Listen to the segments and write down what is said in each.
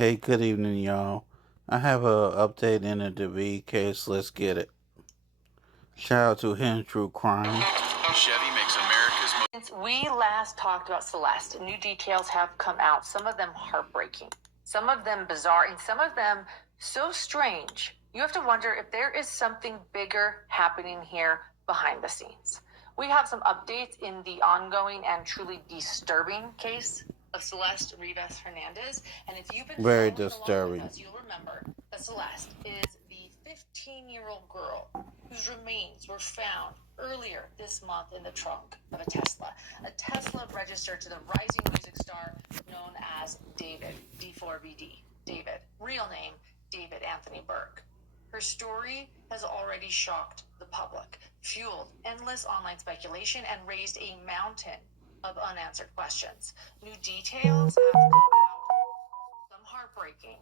Hey, good evening, y'all. I have a update in the DV case. Let's get it. Shout out to Hidden True Crime. Chevy makes America's most. Since we last talked about Celeste, new details have come out, some of them heartbreaking, some of them bizarre, and some of them so strange. You have to wonder if there is something bigger happening here behind the scenes. We have some updates in the ongoing and truly disturbing case of Celeste Rivas Hernandez. And if you've been Very following along with disturbing. us, you'll remember that Celeste is the 15-year-old girl whose remains were found earlier this month in the trunk of a Tesla registered to the rising music star known as David, D4VD. David, real name, David Anthony Burke. Her story has already shocked the public, fueled endless online speculation, and raised a mountain of unanswered questions. New details have come out, some heartbreaking,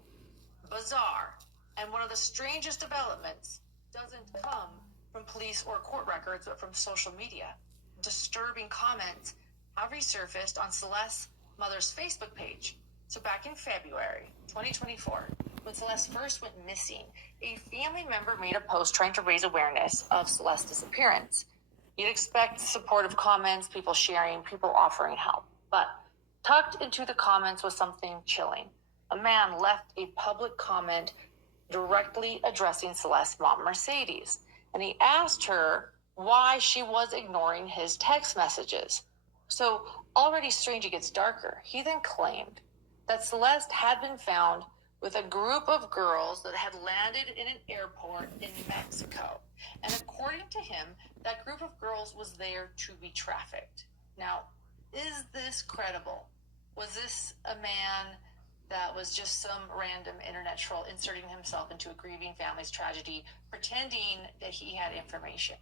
bizarre, and one of the strangest developments doesn't come from police or court records, but from social media. Disturbing comments have resurfaced on Celeste's mother's Facebook page. So back in February 2024, when Celeste first went missing, a family member made a post trying to raise awareness of Celeste's disappearance. You'd expect supportive comments, people sharing, people offering help. But tucked into the comments was something chilling. A man left a public comment directly addressing Celeste's mom, Mercedes, and he asked her why she was ignoring his text messages. So already strange, it gets darker. He then claimed that Celeste had been found with a group of girls that had landed in an airport in Mexico. And according to him, that group of girls was there to be trafficked. Now, is this credible? Was this a man that was just some random internet troll inserting himself into a grieving family's tragedy, pretending that he had information?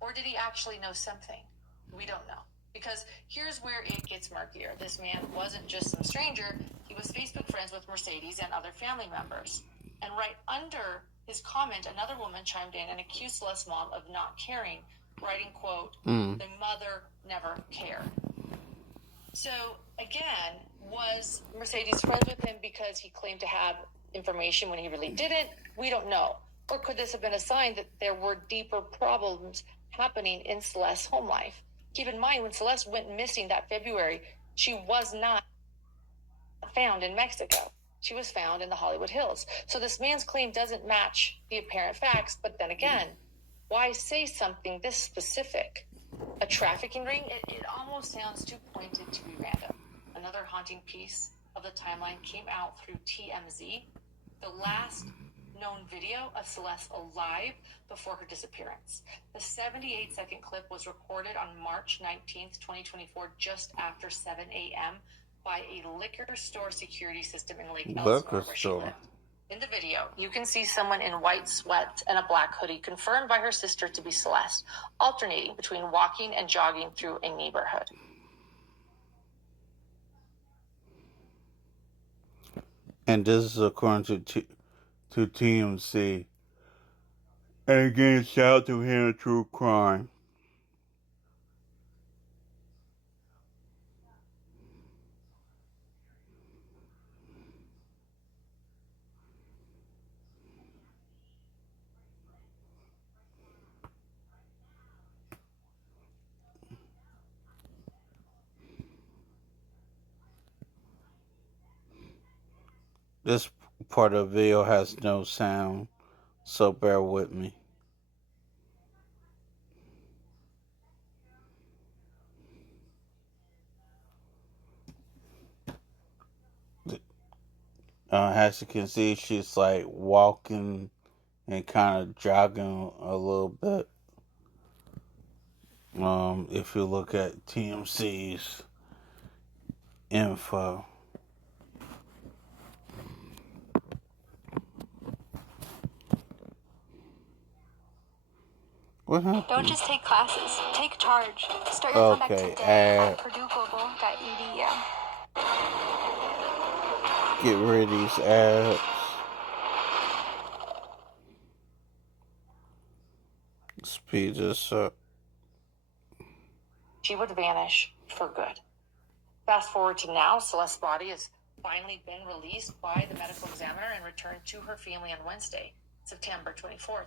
Or did he actually know something? We don't know. Because here's where it gets murkier. This man wasn't just some stranger. He was Facebook friends with Mercedes and other family members. And right under his comment, another woman chimed in and accused Celeste's mom of not caring, writing, quote, "The mother never cared." So, again, was Mercedes friends with him because he claimed to have information when he really didn't? We don't know. Or could this have been a sign that there were deeper problems happening in Celeste's home life? Keep in mind, when Celeste went missing that February, she was not found in Mexico. She was found in the Hollywood Hills. So this man's claim doesn't match the apparent facts. But then again, why say something this specific? A trafficking ring? It almost sounds too pointed to be random. Another haunting piece of the timeline came out through TMZ. The last known video of Celeste alive before her disappearance. The 78-second clip was recorded on March 19th, 2024, just after 7 a.m. by a liquor store security system in Lake Elsinore, where she lived. In the video, you can see someone in white sweats and a black hoodie, confirmed by her sister to be Celeste, alternating between walking and jogging through a neighborhood. And this is according to TMC. And again, shout out to Hidden True Crime. This part of the video has no sound, so bear with me. As you can see, she's like walking and kind of jogging a little bit. If you look at TMC's info. What happened? Don't just take classes. Take charge. Start your comeback today at PurdueGlobal.edu. Get rid of these ads. Speed this up. She would vanish for good. Fast forward to now, Celeste's body is finally been released by the medical examiner and returned to her family on Wednesday, September 24th.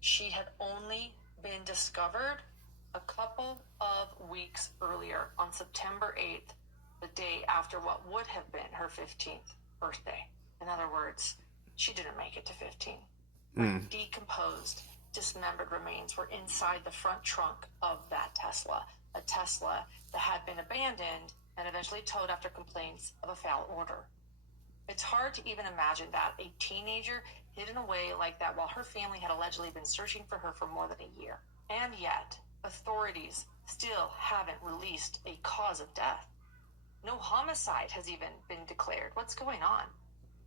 She had only been discovered a couple of weeks earlier on September 8th, the day after what would have been her 15th birthday. In other words, she didn't make it to 15. Her decomposed, dismembered remains were inside the front trunk of that Tesla, a Tesla that had been abandoned and eventually towed after complaints of a foul odor. It's hard to even imagine that a teenager hidden away like that while her family had allegedly been searching for her for more than a year. And yet, authorities still haven't released a cause of death. No homicide has even been declared. What's going on?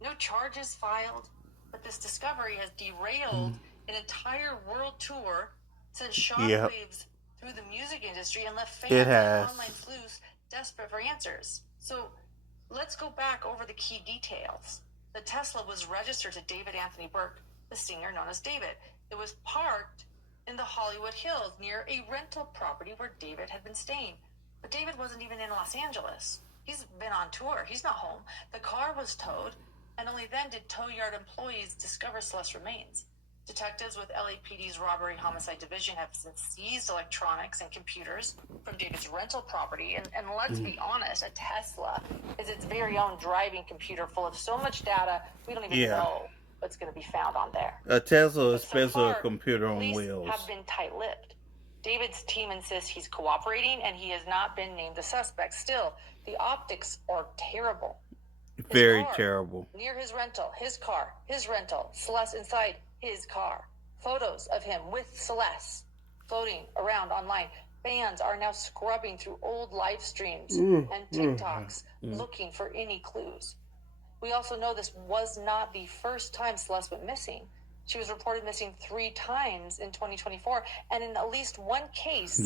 No charges filed, but this discovery has derailed an entire world tour, sent shockwaves through the music industry, and left fans and online sleuths desperate for answers. So let's go back over the key details. The Tesla was registered to David Anthony Burke, the singer known as David. It was parked in the Hollywood Hills near a rental property where David had been staying. But David wasn't even in Los Angeles. He's been on tour. He's not home. The car was towed, and only then did tow yard employees discover Celeste's remains. Detectives with LAPD's Robbery Homicide Division have since seized electronics and computers from David's rental property. And let's be honest, a Tesla is its very own driving computer full of so much data, we don't even know what's going to be found on there. A Tesla is So basically a far, computer on police wheels. have been tight-lipped. David's team insists he's cooperating, and he has not been named a suspect. Still, the optics are terrible. Very terrible. Near his rental, his car, his rental, Celeste inside his car. Photos of him with Celeste floating around online. Fans are now scrubbing through old live streams and TikToks looking for any clues. We also know this was not the first time Celeste went missing. She was reported missing 3 times in 2024, and in at least one case,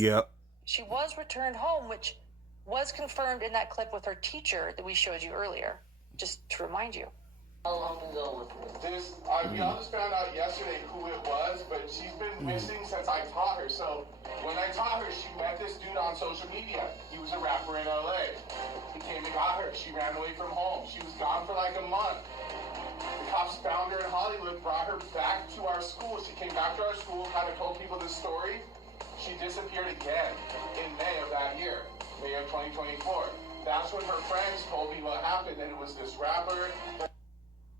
she was returned home, which was confirmed in that clip with her teacher that we showed you earlier. Just to remind you. How long ago was this? We all just found out yesterday who it was, but she's been missing since I taught her. So when I taught her, she met this dude on social media. He was a rapper in LA. He came and got her. She ran away from home. She was gone for like a month. The cops found her in Hollywood, brought her back to our school. She came back to our school, kind of told people this story. She disappeared again in May of that year, May of 2024. That's when her friends told me what happened, and it was this rapper.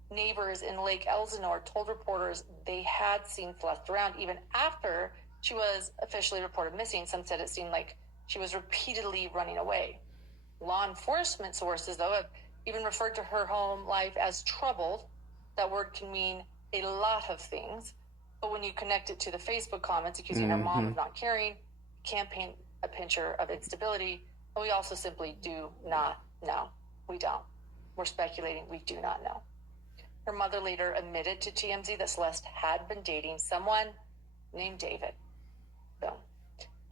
Neighbors in Lake Elsinore told reporters they had seen Celeste around even after she was officially reported missing. Some said it seemed like she was repeatedly running away. Law enforcement sources, though, have even referred to her home life as troubled. That word can mean a lot of things, but when you connect it to the Facebook comments accusing her mom of not caring, can paint a picture of instability. And we also simply do not know. We don't. We're speculating. We do not know. Her mother later admitted to TMZ that Celeste had been dating someone named David. So,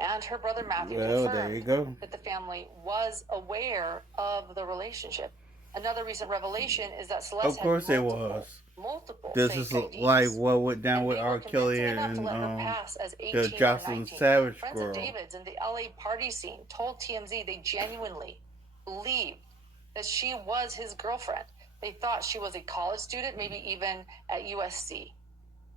and her brother Matthew confirmed that the family was aware of the relationship. Another recent revelation is that Celeste had multiple This is like what went down with R. Kelly and the Jocelyn Savage Friends girl. of David's in the LA party scene told TMZ they genuinely believed that she was his girlfriend. They thought she was a college student, maybe even at USC.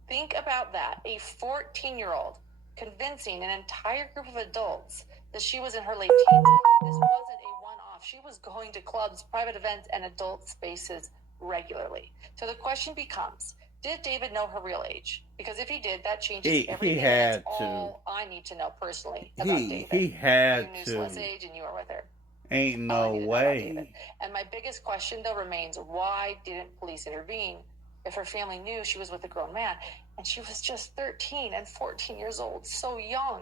Think about that. A 14-year-old convincing an entire group of adults that she was in her late teens. This wasn't a one-off. She was going to clubs, private events, and adult spaces regularly. So the question becomes, did David know her real age? Because if he did, that changes everything. That's all I need to know personally about David. He had you knew to. Celeste's age and you were with her. Ain't no way. And my biggest question, though, remains, why didn't police intervene if her family knew she was with a grown man? And she was just 13 and 14 years old, so young.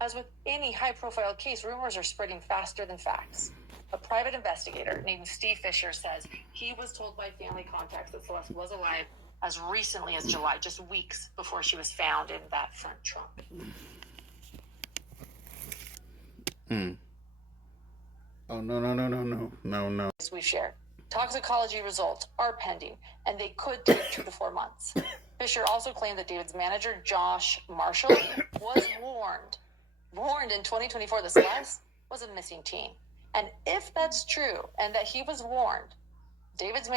As with any high-profile case, rumors are spreading faster than facts. A private investigator named Steve Fisher says he was told by family contacts that Celeste was alive as recently as July, just weeks before she was found in that front trunk. Oh, no. We've shared. Toxicology results are pending, and they could take 2 to 4 months. Fisher also claimed that David's manager, Josh Marshall, was warned in 2024 that Celeste was a missing teen. And if that's true, and that he was warned, David's